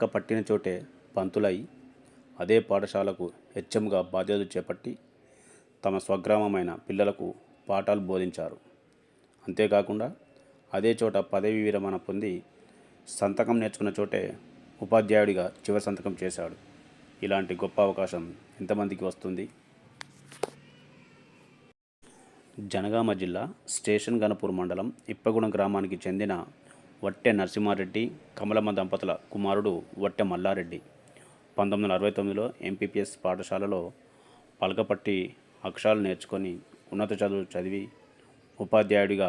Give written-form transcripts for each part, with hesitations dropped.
పలక పట్టిన చోటే పంతులై అదే పాఠశాలకు హెచ్ఎంగా బాధ్యతలు చేపట్టి తమ స్వగ్రామమైన పిల్లలకు పాఠాలు బోధించారు. అంతేకాకుండా అదే చోట పదవీ విరమణ పొంది సంతకం నేర్చుకున్న చోటే ఉపాధ్యాయుడిగా చివరి సంతకం చేశాడు. ఇలాంటి గొప్ప అవకాశం ఎంతమందికి వస్తుంది? జనగామ జిల్లా స్టేషన్ గణపూర్ మండలం ఇప్పగూడెం గ్రామానికి చెందిన వట్టె నరసింహారెడ్డి, కమలమ్మ దంపతుల కుమారుడు వట్టె మల్లారెడ్డి 1969లో ఎంపీపీఎస్ పాఠశాలలో పలకపట్టి అక్షరాలు నేర్చుకొని ఉన్నత చదువులు చదివి ఉపాధ్యాయుడిగా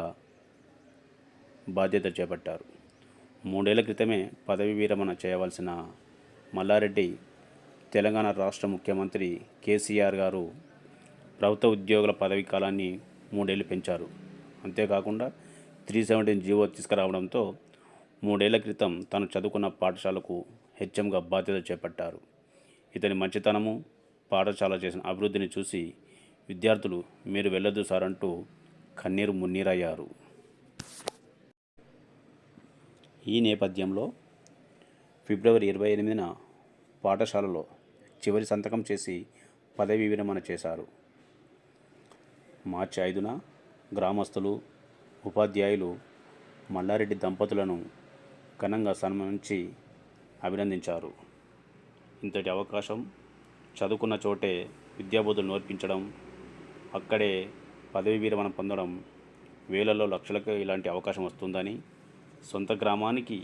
బాధ్యత చేపట్టారు. 3 ఏళ్ల క్రితమే పదవీ విరమణ చేయవలసిన మల్లారెడ్డి తెలంగాణ రాష్ట్ర ముఖ్యమంత్రి కేసీఆర్ గారు ప్రభుత్వ ఉద్యోగుల పదవీ కాలాన్ని 3 ఏళ్లు పెంచారు. అంతేకాకుండా 317 జీవో తీసుకురావడంతో 3 ఏళ్ల క్రితం తను చదువుకున్న పాఠశాలకు హెచ్ఎంగా బాధ్యత చేపట్టారు. ఇతని మంచితనము, పాఠశాల చేసిన అభివృద్ధిని చూసి విద్యార్థులు మీరు వెళ్ళొద్దు సార్ అంటూ కన్నీరు మున్నీరయ్యారు. ఈ నేపథ్యంలో ఫిబ్రవరి 28న పాఠశాలలో చివరి సంతకం చేసి పదవీ విరమణ చేశారు. మార్చి 5న గ్రామస్తులు, ఉపాధ్యాయులు మల్లారెడ్డి దంపతులను ఘనంగా సన్మానించి అభినందించారు. ఇంతటి అవకాశం చదువుకున్న చోటే విద్యాబోధులు నేర్పించడం, అక్కడే పదవీ విరమణ పొందడం, వేలలో లక్షలకు ఇలాంటి అవకాశం వస్తుందని, సొంత గ్రామానికి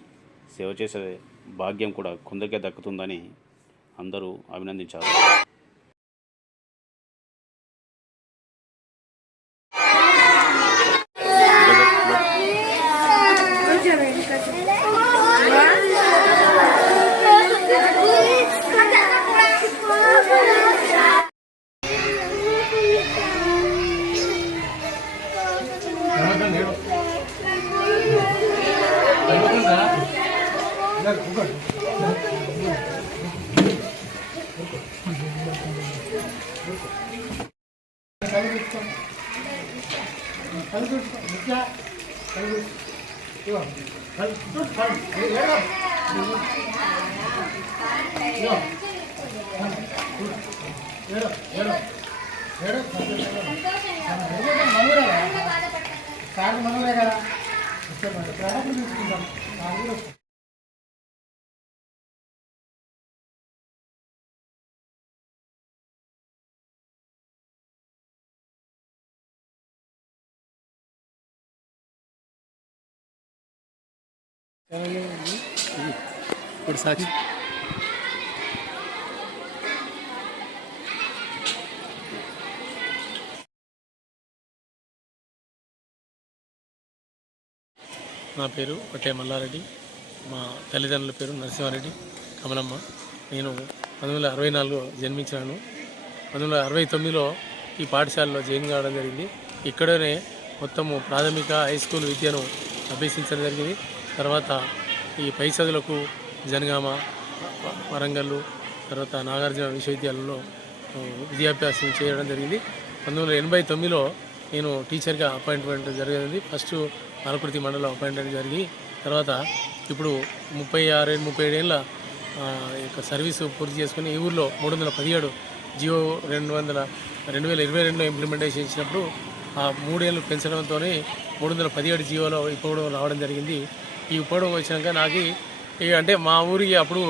సేవ చేసే భాగ్యం కూడా కొందరికే దక్కుతుందని అందరూ అభినందించారు. ఇప్పుడు సాక్షి నా పేరు వట్టె మల్లారెడ్డి, మా తల్లిదండ్రుల పేరు నరసింహారెడ్డి, కమలమ్మ. నేను 1964లో జన్మించాను. 1969లో ఈ పాఠశాలలో జాయిన్ కావడం జరిగింది. ఇక్కడనే మొత్తము ప్రాథమిక, హై స్కూల్ విద్యను అభ్యసించడం జరిగింది. తర్వాత ఈ పై చదువులకు జనగామ, వరంగల్, తర్వాత నాగార్జున విశ్వవిద్యాలయంలో విద్యాభ్యాసం చేయడం జరిగింది. 1989లో నేను టీచర్గా అపాయింట్మెంట్ జరిగింది. ఫస్ట్ పాలకుర్తి మండలం అపాయింట్మెంట్ జరిగి తర్వాత ఇప్పుడు 36-37 ఏళ్ళ యొక్క సర్వీసు పూర్తి చేసుకుని ఈ ఊళ్ళో 317 జియో 2022లో ఇంప్లిమెంటేషన్ చేసినప్పుడు ఆ 3 ఏళ్ళు పెంచడంతో 317 జియోలో ఇప్పుడు రావడం జరిగింది. ఈ ఇప్పుడు వచ్చినాక నాకు అంటే మా ఊరికి అప్పుడు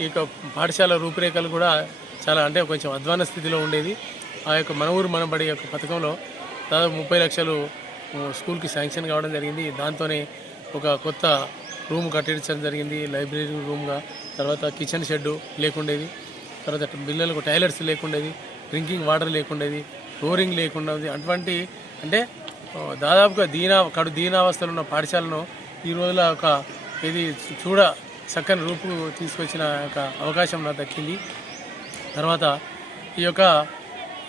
ఈ యొక్క పాఠశాల రూపురేఖలు కూడా చాలా అంటే కొంచెం అధ్వాన స్థితిలో ఉండేది. ఆ యొక్క మన ఊరు మనబడి యొక్క పథకంలో దాదాపు 30 లక్షలు స్కూల్కి శాంక్షన్ కావడం జరిగింది. దాంతోనే ఒక కొత్త రూమ్ కట్టించడం జరిగింది, లైబ్రరీ రూమ్గా. తర్వాత కిచెన్ షెడ్ లేకుండేది, తర్వాత పిల్లలకు టాయిలెట్స్ లేకుండేది, డ్రింకింగ్ వాటర్ లేకుండేది, ఫ్లోరింగ్ లేకుండా ఉంది. అటువంటి అంటే దాదాపుగా దీనావస్థలో ఉన్న పాఠశాలను ఈ రోజుల ఒక ఇది చక్కని రూపు తీసుకొచ్చిన ఒక అవకాశం నాకు దక్కింది. తర్వాత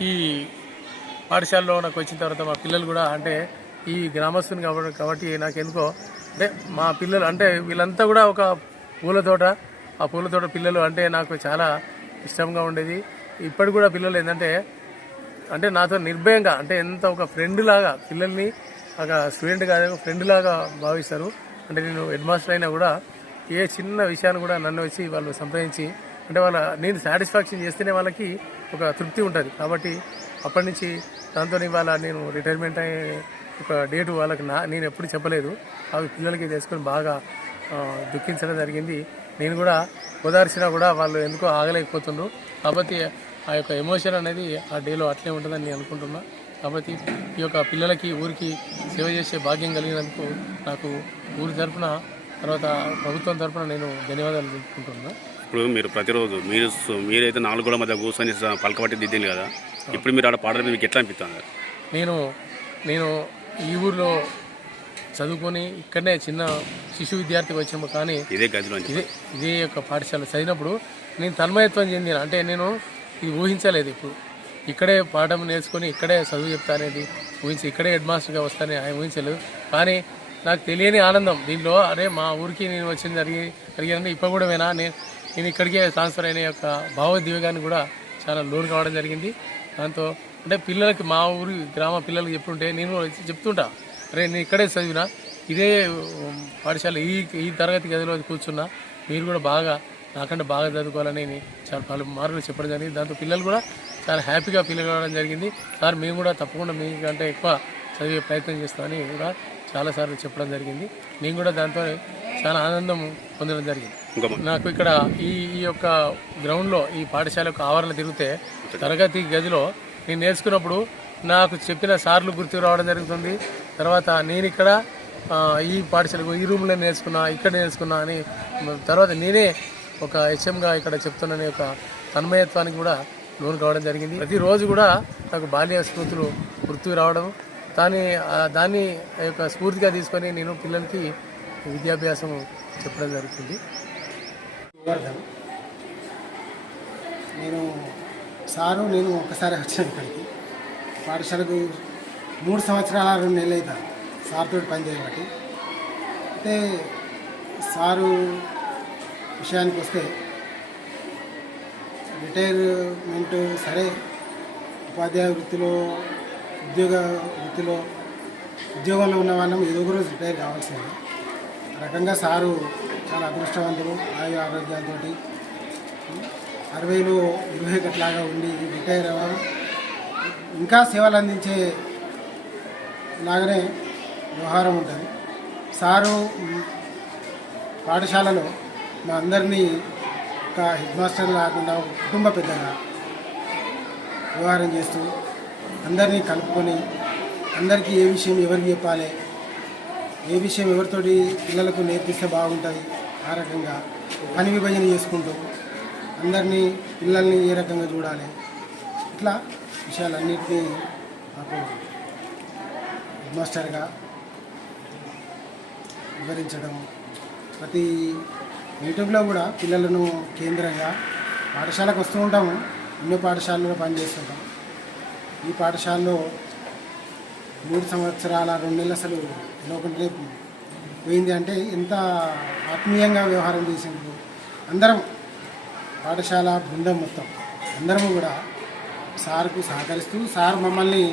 ఈ పాఠశాలలో నాకు వచ్చిన తర్వాత మా పిల్లలు కూడా అంటే ఈ గ్రామస్తుని కాబట్టి నాకు ఎందుకో అంటే మా పిల్లలు అంటే వీళ్ళంతా కూడా ఒక ఆ పూల తోట పిల్లలు అంటే నాకు చాలా ఇష్టంగా ఉండేది. ఇప్పటి కూడా పిల్లలు ఏంటంటే అంటే నాతో నిర్భయంగా అంటే ఎంత ఒక ఫ్రెండ్ లాగా పిల్లల్ని ఒక స్టూడెంట్ కాదు ఫ్రెండ్ లాగా భావిస్తారు. అంటే నేను హెడ్ మాస్టర్ అయినా కూడా ఏ చిన్న విషయాన్ని కూడా నన్ను వచ్చి వాళ్ళు సంప్రదించి అంటే నేను సాటిస్ఫాక్షన్ చేస్తేనే వాళ్ళకి ఒక తృప్తి ఉంటుంది. కాబట్టి అప్పటి నుంచి దాంతో ఇవాళ నేను రిటైర్మెంట్ అయ్యే ఒక డేటు వాళ్ళకి నేను ఎప్పుడు చెప్పలేదు. అవి పిల్లలకి తెలుసుకొని బాగా దుఃఖించడం జరిగింది. నేను కూడా ఓదార్చినా కూడా వాళ్ళు ఎందుకో ఆగలేకపోతుండ్రు. కాబట్టి ఆ యొక్క ఎమోషన్ అనేది ఆ డేలో అట్లే ఉంటుందని నేను అనుకుంటున్నా. కాబట్టి ఈ యొక్క పిల్లలకి ఊరికి సేవ చేసే భాగ్యం కలిగినందుకు నాకు ఊరి తరఫున తర్వాత ప్రభుత్వం తరఫున నేను ధన్యవాదాలు తెలుపుకుంటున్నా. ఇప్పుడు మీరు ప్రతిరోజు మీరైతే 4 గోడల మధ్య కూర్చొని పలకబట్టి దిద్దింది కదా, ఇప్పుడు మీరు ఆడ పాడడం మీకు ఎట్లా అనిపిస్తుంది? నేను ఈ ఊర్లో చదువుకొని ఇక్కడనే చిన్న శిశు విద్యార్థికి వచ్చాము. కానీ ఇదే గదిలో ఇదే యొక్క పాఠశాల చదివినప్పుడు నేను తన్మయత్వం చెందిన అంటే నేను ఇది ఊహించలేదు. ఇప్పుడు ఇక్కడే పాఠం నేర్చుకొని ఇక్కడే చదువు చెప్తా అనేది ఇక్కడే హెడ్ మాస్టర్గా వస్తానని ఆయన ఊహించలేదు. కానీ నాకు తెలియని ఆనందం దీనిలో. అరే మా ఊరికి నేను వచ్చింది జరిగిందంటే ఇప్పుడు కూడా నేను ఇక్కడికే ట్రాన్స్ఫర్ అయిన యొక్క భావోద్వేగాన్ని కూడా చాలా లోన్ కావడం జరిగింది. దాంతో అంటే పిల్లలకి మా ఊరి గ్రామ పిల్లలకి చెప్తుంటే నేను చెప్తుంటా, అరే నేను ఇక్కడే చదివినా, ఇదే పాఠశాల ఈ తరగతి గదిలో కూర్చున్నా, మీరు కూడా నాకంటే బాగా చదువుకోవాలని చాలా పలు మార్కులు చెప్పడం జరిగింది. దాంతో పిల్లలు కూడా చాలా హ్యాపీగా ఫీల్ కావడం జరిగింది. సార్ మేము కూడా తప్పకుండా మీకంటే ఎక్కువ చదివే ప్రయత్నం చేస్తామని కూడా చాలాసార్లు చెప్పడం జరిగింది. నేను కూడా దాంతో చాలా ఆనందం పొందడం జరిగింది. నాకు ఇక్కడ ఈ యొక్క గ్రౌండ్లో ఈ పాఠశాల యొక్క ఆవరణ తిరిగితే తరగతి గదిలో నేను నేర్చుకున్నప్పుడు నాకు చెప్పిన సార్లు గుర్తుకు రావడం జరుగుతుంది. తర్వాత నేను ఇక్కడ ఈ పాఠశాలకు ఈ రూమ్లో నేర్చుకున్నా, ఇక్కడ నేర్చుకున్నా అని తర్వాత నేనే ఒక హెచ్ఎంగా ఇక్కడ చెప్తున్న ఒక తన్మయత్వానికి కూడా లోన్ కావడం జరిగింది. ప్రతిరోజు కూడా నాకు బాల్య స్మృతులు గుర్తుకు రావడం, దాన్ని యొక్క స్ఫూర్తిగా తీసుకొని నేను పిల్లలకి విద్యాభ్యాసం చెప్పడం జరుగుతుంది. నేను ఒకసారి వచ్చాను ఇక్కడికి పాఠశాలకు 3 సంవత్సరాల 2 నెలలు అవుతాను సార్తో పనిచేయబట్టి. అయితే సారు విషయానికి వస్తే రిటైర్మెంట్ సరే, ఉపాధ్యాయ వృత్తిలో ఉద్యోగంలో ఉన్న వాళ్ళం ఏదో ఒక రోజు రిటైర్ కావాల్సింది. ఆ రకంగా సారు చాలా అదృష్టవంతులు, ఆరోగ్యాలతో 60లో 20 గట్లాగా ఉండి రిటైర్ అవ్వడం, ఇంకా సేవలు అందించే లాగానే వ్యవహారం ఉంటుంది. సారు పాఠశాలలో మా అందరినీ ఒక హెడ్ మాస్టర్ కాకుండా ఒక కుటుంబ పెద్దగా వ్యవహారం చేస్తూ అందరినీ కలుపుకొని అందరికీ ఏ విషయం ఎవరికి చెప్పాలి, ఏ విషయం ఎవరితోటి పిల్లలకు నేర్పిస్తే బాగుంటుంది, ఆ రకంగా పని విభజన చేసుకుంటూ అందరినీ పిల్లల్ని ఏ రకంగా చూడాలి, ఇట్లా విషయాలన్నింటినీ నాకు హెడ్ మాస్టర్గా వివరించడం. ప్రతి యూట్యూబ్లో కూడా పిల్లలను కేంద్రంగా పాఠశాలకు వస్తూ ఉంటాము, ఎన్నో పాఠశాలలో పనిచేస్తుంటాం. ఈ పాఠశాలలో 3 సంవత్సరాల 2 నెలలు అసలు తెలియకుండా పోయింది. అంటే ఎంత ఆత్మీయంగా వ్యవహారం చేసిండ్రు అందరం, పాఠశాల బృందం మొత్తం అందరము కూడా సార్కు సహకరిస్తూ, సార్ మమ్మల్ని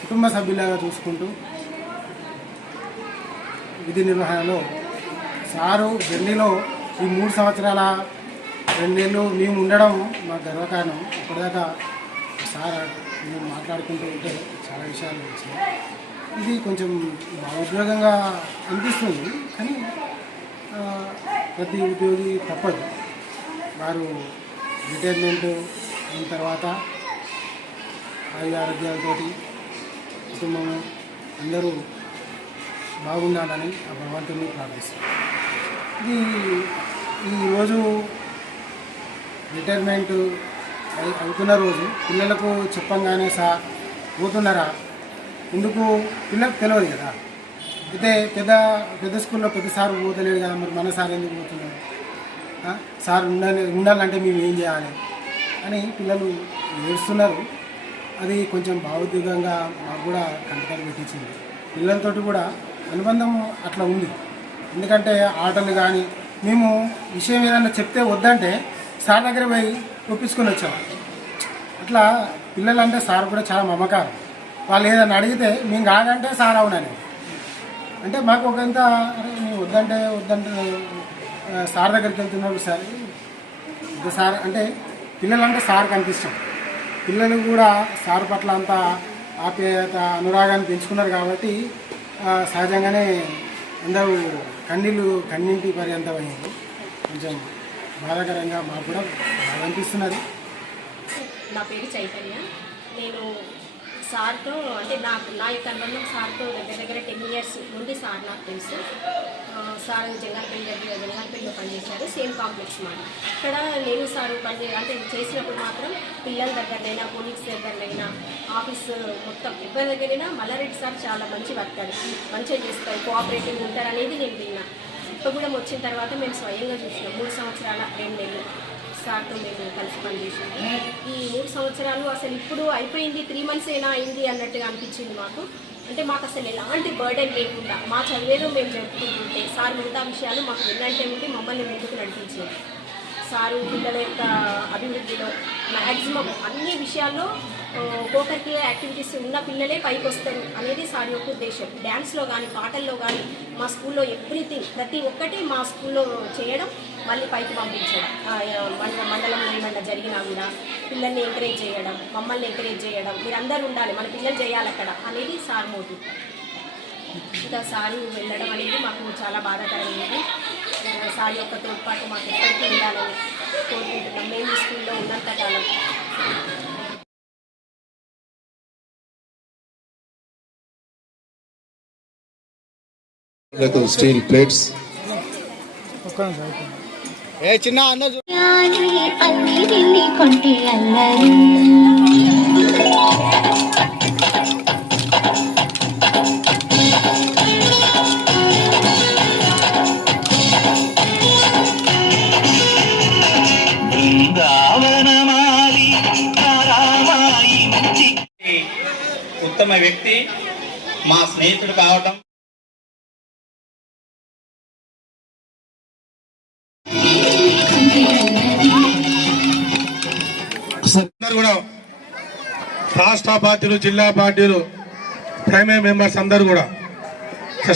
కుటుంబ సభ్యులుగా చూసుకుంటూ విధి నిర్వహణలో సారు జర్నీలో ఈ 3 సంవత్సరాల 2 నెలలు మేము ఉండడం మా గర్వకారణం. ఇప్పటిదాకా సార్ మేము మాట్లాడుకుంటూ ఉంటే చాలా విషయాలు వచ్చాయి. ఇది కొంచెం భావోద్వేగంగా అనిపిస్తుంది, కానీ ప్రతి ఉద్యోగి తప్పదు. వారు రిటైర్మెంట్ అయిన తర్వాత ఆరోగ్యాలతోటి కుటుంబం అందరూ బాగుండాలని ఆ భగవంతుని ప్రార్థిస్తారు. ఇది ఈరోజు రిటైర్మెంట్ అవుతున్న రోజు పిల్లలకు చెప్పంగానే సార్ పోతున్నారా, ఎందుకు పిల్లలకు తెలియదు కదా. అయితే పెద్ద స్కూల్లో పెద్ద సార్ పోతలేడు కదా, మరి మన సార్ ఎందుకు పోతున్నారు, సార్ ఉండాలంటే మేము ఏం చేయాలి అని పిల్లలు ఏడుస్తున్నారు. అది కొంచెం భావోద్వేగంగా మాకు కూడా కంటకాలు పెట్టించింది. పిల్లలతోటి కూడా అనుబంధం అట్లా ఉంది. ఎందుకంటే ఆటలు కానీ మేము విషయం ఏదైనా చెప్తే వద్దంటే సార్ దగ్గర పోయి ఒప్పించుకొని వచ్చాము. అట్లా పిల్లలంటే సార్ కూడా చాలా మమకారం. వాళ్ళు ఏదైనా అడిగితే మేము కాదంటే సార్ అవునని, అంటే మాకు ఒకంత అరే మేము వద్దంటే సార్ దగ్గరికి వెళ్తున్నారు సార్. సార్ అంటే పిల్లలంటే సార్ కనిపిస్తాం, పిల్లలు కూడా సార్ పట్ల అంత ఆప్యాయత అనురాగాన్ని పెంచుకున్నారు కాబట్టి సహజంగానే అందరూ కన్నింటి పర్యంతమైంది. కొంచెం బాధాకరంగా మాకు కూడా బాగా అనిపిస్తున్నది. నా పేరు చైతన్య. నేను సార్తో అంటే నా యొక్క అనుబంధం సార్తో దగ్గర 10 years నుండి సార్ నాకు తెలుసు. సార్ జంగారపల్లిలో పనిచేశారు, సేమ్ కాంప్లెక్స్ మాట. ఇక్కడ నేను సార్ అంటే చేసినప్పుడు మాత్రం పిల్లల దగ్గరనైనా, పోలీస్ దగ్గరనైనా, ఆఫీస్ మొత్తం ఎవరి దగ్గరైనా మల్లారెడ్డి సార్ చాలా మంచి వర్కర్, మంచిగా చేస్తారు, కోఆపరేటివ్ ఉంటారు అనేది నేను విన్నా. ఇప్పుడు వచ్చిన తర్వాత మేము స్వయంగా చూసినాం. 3 సంవత్సరాల 2 నెలలు సార్తో మేము కలిసి పనిచేసాము. ఈ 3 సంవత్సరాలు అసలు ఇప్పుడు అయిపోయింది, 3 months అయినా అయింది అన్నట్టుగా అనిపించింది మాకు. అంటే మాకు అసలు ఎలాంటి బర్డెన్ లేకుండా మా చదివేదో మేము జరుపుకుంటుంటే సార్ మిగతా విషయాలు మాకు విన్నంటే ఉంటే మమ్మల్ని ముందుకు నడిపించేది. సారు పిల్లల యొక్క అభివృద్ధిలో మ్యాక్సిమం అన్ని విషయాల్లో కోకరికి యాక్టివిటీస్ ఉన్న పిల్లలే పైకి వస్తారు అనేది సార్ యొక్క ఉద్దేశం. డ్యాన్స్లో కానీ, పాటల్లో కానీ మా స్కూల్లో ఎవ్రీథింగ్ ప్రతి ఒక్కటి మా స్కూల్లో చేయడం, మళ్ళీ పైకి పంపించడం. మండలంలో ఏమన్నా జరిగినా కూడా పిల్లల్ని ఎంకరేజ్ చేయడం, మమ్మల్ని ఎంకరేజ్ చేయడం, మీరందరూ ఉండాలి, మన పిల్లలు చేయాలి అక్కడ అనేది సార్ మోటివ్. ఇంకా సారు వెళ్ళడం అనేది మాకు చాలా బాధాకరమైనది. సార్ యొక్క తోడ్పాటు మాకు ఎప్పటికీ ఉండాలని కోరుకుంటున్నాం మేము ఈ స్కూల్లో ఉన్నంతకాలం. స్టీల్ ప్లేట్స్ చిన్న అన్న కొంటే అల్లరి ఉత్తమ వ్యక్తి, మా స్నేహితుడు కావటం కూడా రాష్ట్ర పార్టీలు, జిల్లా పార్టీలు, ప్రైమరీ మెంబర్స్ అందరూ కూడా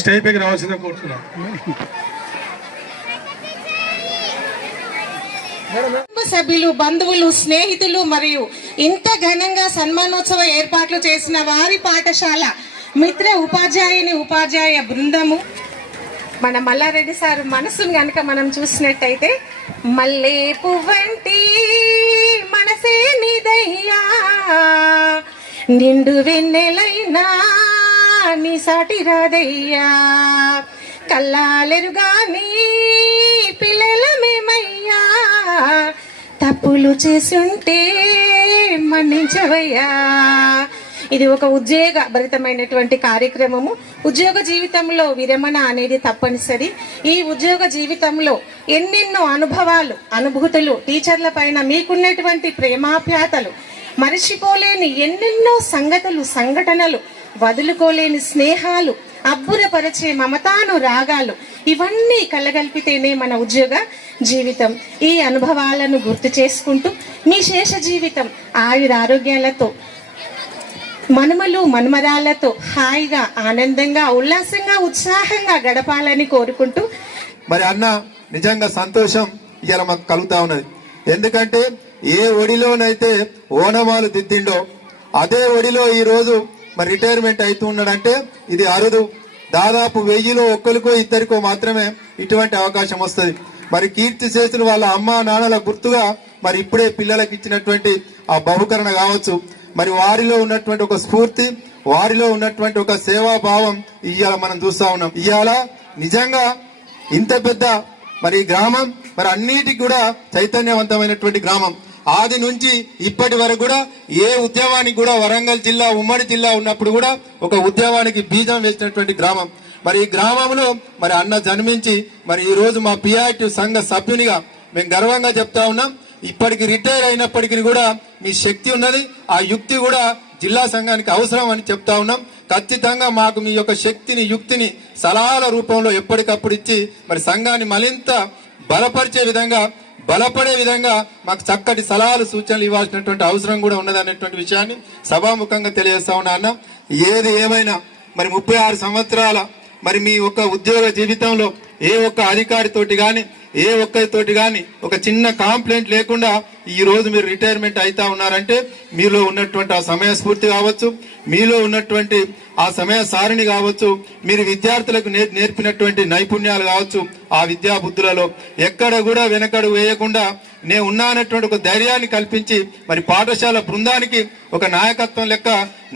స్టేజ్ పైకి రావాల్సిందిగా కోరుతున్నాం. కుటుంబ సభ్యులు, బంధువులు, స్నేహితులు మరియు ఇంత ఘనంగా సన్మానోత్సవ ఏర్పాట్లు చేసిన వారి పాఠశాల మిత్ర ఉపాధ్యాయ బృందము. మన మల్లారెడ్డి సార్ మనసును కనుక మనం చూసినట్టయితే, మల్లే పువ్వంటి మనసే నిదయ్యా, నిండు వెన్నెలైనా నీ సాటి రాదయ్యా, కల్లాలెరుగా నీ పిల్లలమేమయ్యా, తప్పులు చేసుంటే మన్నించవయ్యా. ఇది ఒక ఉద్యోగ భరితమైనటువంటి కార్యక్రమము. ఉద్యోగ జీవితంలో విరమణ అనేది తప్పనిసరి. ఈ ఉద్యోగ జీవితంలో ఎన్నెన్నో అనుభవాలు, అనుభూతులు, టీచర్ల పైన మీకున్నటువంటి ప్రేమాప్యాతలు, మరిచిపోలేని ఎన్నెన్నో సంఘటనలు, వదులుకోలేని స్నేహాలు, అబ్బురపరిచే మమతాను రాగాలు, ఇవన్నీ కలగలిపితేనే మన ఉద్యోగ జీవితం. ఈ అనుభవాలను గుర్తు చేసుకుంటూ మీ శేష జీవితం ఆయురారోగ్యాలతో, మనుమలు మనుమరాలతో హాయిగా, ఆనందంగా, ఉల్లాసంగా, ఉత్సాహంగా గడపాలని కోరుకుంటూ, మరి అన్న నిజంగా సంతోషం ఇవాళ మాకు కలుగుతా ఉన్నది. ఎందుకంటే ఏ ఒడిలోనైతే ఓనమాలు దిద్దిండో అదే ఒడిలో ఈ రోజు మరి రిటైర్మెంట్ అవుతూ ఉన్నాడంటే ఇది అరుదు. దాదాపు 1000లో ఒక్కరికో ఇద్దరికో మాత్రమే ఇటువంటి అవకాశం వస్తుంది. మరి కీర్తి చేసిన వాళ్ళ అమ్మా నాన్నల గుర్తుగా మరి ఇప్పుడే పిల్లలకు ఇచ్చినటువంటి ఆ బహుకరణ కావచ్చు, మరి వారిలో ఉన్నటువంటి ఒక స్ఫూర్తి, వారిలో ఉన్నటువంటి ఒక సేవాభావం ఇవాళ మనం చూస్తా ఉన్నాం. ఇవాళ నిజంగా ఇంత పెద్ద మరి గ్రామం మరి అన్నిటికి కూడా చైతన్యవంతమైనటువంటి గ్రామం. ఆది నుంచి ఇప్పటి వరకు కూడా ఏ ఉద్యమానికి కూడా వరంగల్ జిల్లా, ఉమ్మడి జిల్లా ఉన్నప్పుడు కూడా ఒక ఉద్యమానికి బీజం వేసినటువంటి గ్రామం. మరి ఈ గ్రామంలో మరి అన్న జన్మించి మరి ఈ రోజు మా పిఆర్టీ సంఘ సభ్యునిగా మేము గర్వంగా చెప్తా ఉన్నాం. ఇప్పటికి రిటైర్ అయినప్పటికీ కూడా మీ శక్తి ఉన్నది, ఆ యుక్తి కూడా జిల్లా సంఘానికి అవసరం అని చెప్తా ఉన్నాం. ఖచ్చితంగా మాకు మీ యొక్క శక్తిని, యుక్తిని సలహాల రూపంలో ఎప్పటికప్పుడు ఇచ్చి మరి సంఘాన్ని మరింత బలపరిచే విధంగా, బలపడే విధంగా మాకు చక్కటి సలహాలు, సూచనలు ఇవ్వాల్సినటువంటి అవసరం కూడా ఉన్నది అనేటువంటి విషయాన్ని సభాముఖంగా తెలియజేస్తా ఉన్నా. ఏది ఏమైనా మరి 36 సంవత్సరాల మరి మీ యొక్క ఉద్యోగ జీవితంలో ఏ ఒక్క అధికారితోటి కానీ ఏ ఒక్కరితోటి కానీ ఒక చిన్న కాంప్లైంట్ లేకుండా ఈ రోజు మీరు రిటైర్మెంట్ అవుతా ఉన్నారంటే మీలో ఉన్నటువంటి ఆ సమయస్ఫూర్తి కావచ్చు, మీలో ఉన్నటువంటి ఆ సమయ సారిణి కావచ్చు, మీరు విద్యార్థులకు నేర్పినటువంటి నైపుణ్యాలు కావచ్చు, ఆ విద్యా బుద్ధులలో ఎక్కడ కూడా వెనకడు వేయకుండా నేను ఉన్నానటువంటి ఒక ధైర్యాన్ని కల్పించి మరి పాఠశాల బృందానికి ఒక నాయకత్వం లెక్క,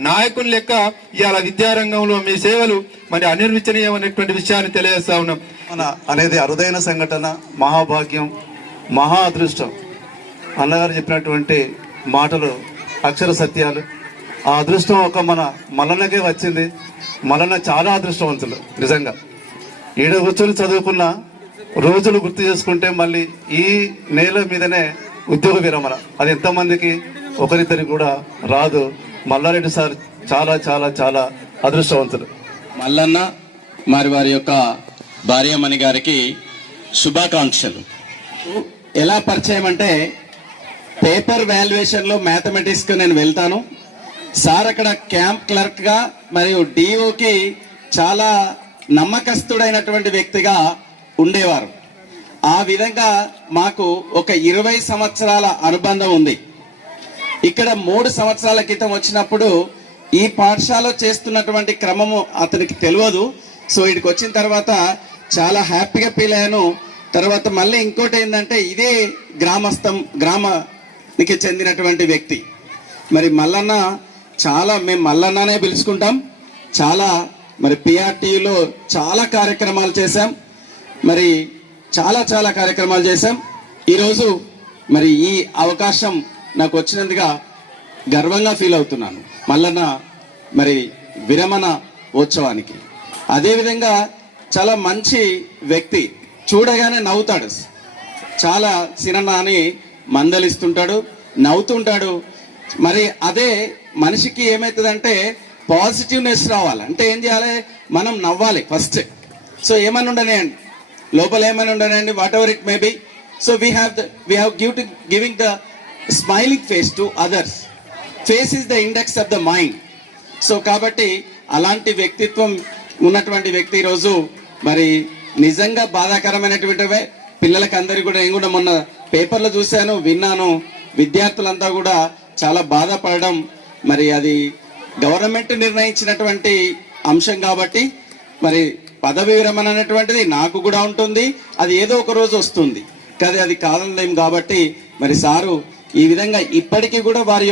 నాయకుని లెక్క ఇవాళ విద్యారంగంలో మీ సేవలు మరి అనిర్వచనీయమైనటువంటి విషయాన్ని తెలియజేస్తా ఉన్నాం. అనేది అరుదైన సంఘటన, మహాభాగ్యం, మహా అదృష్టం. అన్నగారు చెప్పినటువంటి మాటలు అక్షర సత్యాలు. ఆ అదృష్టం ఒక మన మల్లన్నకే వచ్చింది. మల్లన్న చాలా అదృష్టవంతులు నిజంగా. ఈడ కూర్చొని చదువుకున్న రోజులు గుర్తు చేసుకుంటే మళ్ళీ ఈ నేల మీదనే ఉద్యోగ విరమణ, అది ఎంతమందికి ఒకరిద్దరికి కూడా రాదు. మల్లారెడ్డి సార్ చాలా చాలా చాలా అదృష్టవంతులు. మల్లన్న మరి వారి యొక్క భార్యమణి గారికి శుభాకాంక్షలు. ఎలా పరిచయం అంటే పేపర్ వాల్యుయేషన్లో మ్యాథమెటిక్స్కి నేను వెళ్తాను. సార్ అక్కడ క్యాంప్ క్లర్క్గా మరియు డిఓకి చాలా నమ్మకస్తుడైనటువంటి వ్యక్తిగా ఉండేవారు. ఆ విధంగా మాకు ఒక 20 సంవత్సరాల అనుబంధం ఉంది. ఇక్కడ 3 సంవత్సరాల క్రితం వచ్చినప్పుడు ఈ పాఠశాల చేస్తున్నటువంటి క్రమము అతనికి తెలియదు. సో ఇక్కడికి వచ్చిన తర్వాత చాలా హ్యాపీగా ఫీల్ అయ్యాను. తర్వాత మళ్ళీ ఇంకోటి ఏంటంటే ఇదే గ్రామానికి చెందినటువంటి వ్యక్తి. మరి మల్లన్న చాలా, మేము మల్లన్ననే పిలుచుకుంటాం. చాలా మరి పిఆర్టీలో చాలా కార్యక్రమాలు చేశాం. మరి చాలా కార్యక్రమాలు చేశాం. ఈరోజు మరి ఈ అవకాశం నాకు వచ్చినందుగా గర్వంగా ఫీల్ అవుతున్నాను మల్లన్న మరి విరమణ ఉత్సవానికి. అదేవిధంగా చాలా మంచి వ్యక్తి, చూడగానే నవ్వుతాడు. చాలా సినన్న అని మందలిస్తుంటాడు, నవ్వుతుంటాడు. మరి అదే మనిషికి ఏమవుతుందంటే పాజిటివ్నెస్ రావాలి అంటే ఏం చేయాలి, మనం నవ్వాలి ఫస్ట్. సో ఏమని ఉండనండి లోపల, ఏమని ఉండనండి, whatever it may be. So we have giving the smiling face to others. Face is the index of the mind. So కాబట్టి అలాంటి వ్యక్తిత్వం ఉన్నటువంటి వ్యక్తి ఈరోజు మరి నిజంగా బాధాకరమైనటువంటివే పిల్లలకి అందరికీ కూడా. నేను కూడా మొన్న పేపర్లో చూశాను, విన్నాను, విద్యార్థులంతా కూడా చాలా బాధపడడం. మరి అది గవర్నమెంట్ నిర్ణయించినటువంటి అంశం కాబట్టి మరి పదవి విరమణ అనేటువంటిది నాకు కూడా ఉంటుంది, అది ఏదో ఒక రోజు వస్తుంది కానీ అది కాలం కాబట్టి మరి సారు ఈ విధంగా ఇప్పటికీ కూడా వారి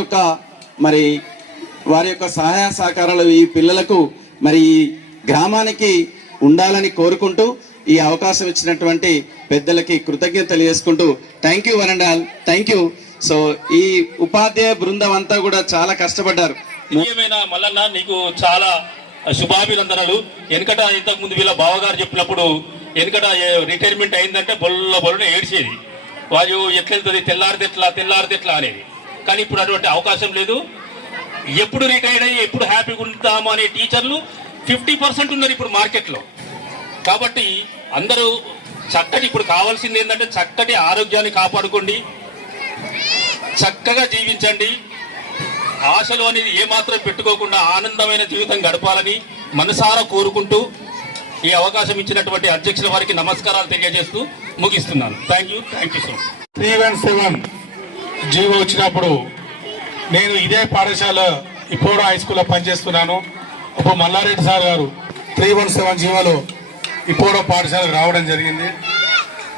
యొక్క సహాయ సహకారాలు ఈ పిల్లలకు మరి ఈ గ్రామానికి ఉండాలని కోరుకుంటూ ఈ అవకాశం ఇచ్చినటువంటి పెద్దలకి కృతజ్ఞత తెలియజేసుకుంటూ thank you one and all, thank you. So ఈ ఉపాధ్యాయ బృందం అంతా కూడా చాలా కష్టపడ్డారు. మల్లన్న నీకు చాలా శుభాభినందనలు. వెనకట ఇంతకు ముందు వీళ్ళ బావగారు చెప్పినప్పుడు వెనకట రిటైర్మెంట్ అయిందంటే బొల్లున ఏడ్చేది, వాళ్ళు ఎట్లెళ్తుంది, తెల్లారితే ఎట్లా అనేది. కానీ ఇప్పుడు అటువంటి అవకాశం లేదు. ఎప్పుడు రిటైర్డ్ అయ్యి ఎప్పుడు హ్యాపీగా ఉంటాము అనే టీచర్లు 50% ఉన్నారు ఇప్పుడు మార్కెట్లో. కాబట్టి అందరూ చక్కటి, ఇప్పుడు కావాల్సింది ఏంటంటే చక్కటి ఆరోగ్యాన్ని కాపాడుకోండి, చక్కగా జీవించండి, ఆశలు అనేది ఏమాత్రం పెట్టుకోకుండా ఆనందమైన జీవితం గడపాలని మనసారా కోరుకుంటూ ఈ అవకాశం ఇచ్చినటువంటి అధ్యక్షుల వారికి నమస్కారాలు తెలియజేస్తూ ముగిస్తున్నాను. Thank you so much. 317 GO వచ్చినప్పుడు నేను ఇదే పాఠశాల ఇప్పుడు హై స్కూల్లో పనిచేస్తున్నాను. ఇప్పుడు మల్లారెడ్డి సార్ గారు 317 జీవోలో ఇప్పుడు పాఠశాలకు రావడం జరిగింది.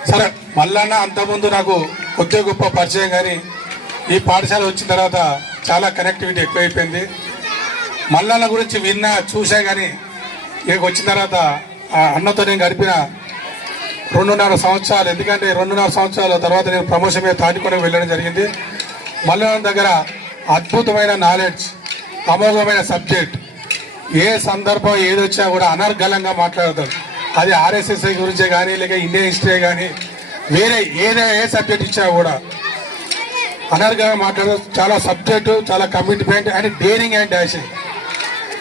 సరే మల్లన్న అంతకుముందు నాకు కొద్ది గొప్ప పరిచయం, కానీ ఈ పాఠశాల వచ్చిన తర్వాత చాలా కనెక్టివిటీ ఎక్కువైపోయింది. మల్లన్న గురించి విన్నా చూసా, కానీ ఇక్కడికి వచ్చిన తర్వాత అన్నతో నేను గడిపిన 2.5 సంవత్సరాలు, ఎందుకంటే 2.5 సంవత్సరాల తర్వాత నేను ప్రమోషన్ మీద తాటికొని వెళ్ళడం జరిగింది. మల్లన్న దగ్గర అద్భుతమైన నాలెడ్జ్, అమోఘమైన సబ్జెక్ట్, ఏ సందర్భం ఏదొచ్చినా కూడా అనర్గళంగా మాట్లాడతాడు. అది ఆర్ఎస్ఎస్ఐ గురించే కానీ, లేక ఇండియన్ హిస్టరీ కానీ, వేరే ఏ సబ్జెక్ట్ ఇచ్చినా కూడా అనర్గళంగా మాట్లాడతాడు. చాలా సబ్జెక్టు, చాలా commitment and daring and dashing.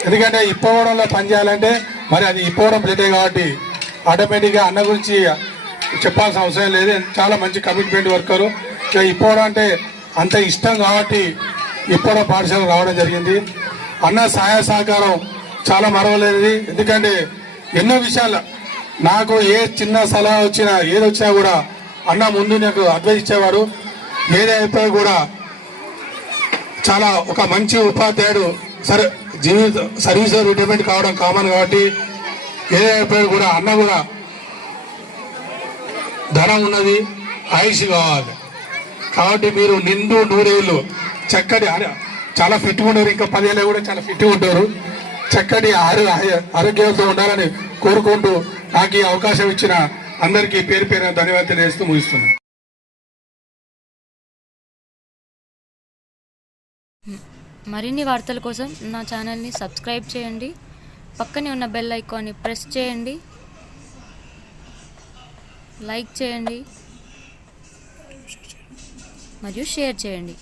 ఎందుకంటే ఇప్పవడంలో పనిచేయాలంటే మరి అది ఇప్పవడం ప్లేటే కాబట్టి ఆటోమేటిక్గా అన్న గురించి చెప్పాల్సిన అవసరం లేదు. చాలా మంచి కమిట్మెంట్ వర్కరు. ఇప్పవడం అంటే అంత ఇష్టం కాబట్టి ఇప్పవడం పాఠశాల రావడం జరిగింది. అన్న సహాయ సహకారం చాలా మరవలేనిది. ఎందుకంటే ఎన్నో విషయాలు నాకు ఏ చిన్న సలహా వచ్చినా ఏది వచ్చినా కూడా అన్న ముందు నాకు అడ్వైస్ ఇచ్చేవాడు. ఏదైతే కూడా చాలా ఒక మంచి ఉపాధ్యాయుడు సర్వీస్ రిటైర్మెంట్ కావడం కామన్ కాబట్టి ఏదైతే కూడా అన్న కూడా ధనం ఉన్నది, ఆయుష్ కావాలి కాబట్టి మీరు నిండు 100 ఏళ్ళు చక్కటి చాలా ఫిట్గా ఉంటారు, ఇంకా 10 ఏళ్ళు కూడా చాలా ఫిట్గా ఉంటారు, చక్కటి ఆరోగ్యంతో ఉండాలని కోరుకుంటూ నాకు ఈ అవకాశం ఇచ్చిన అందరికీ పేరు పేరు ధన్యవాదాలు తెలియజేస్తూ ముగిస్తున్నాను. మరిన్ని వార్తల కోసం నా ఛానల్ని సబ్స్క్రైబ్ చేయండి, పక్కనే ఉన్న బెల్ ఐకాన్ని ప్రెస్ చేయండి, లైక్ చేయండి మరియు షేర్ చేయండి.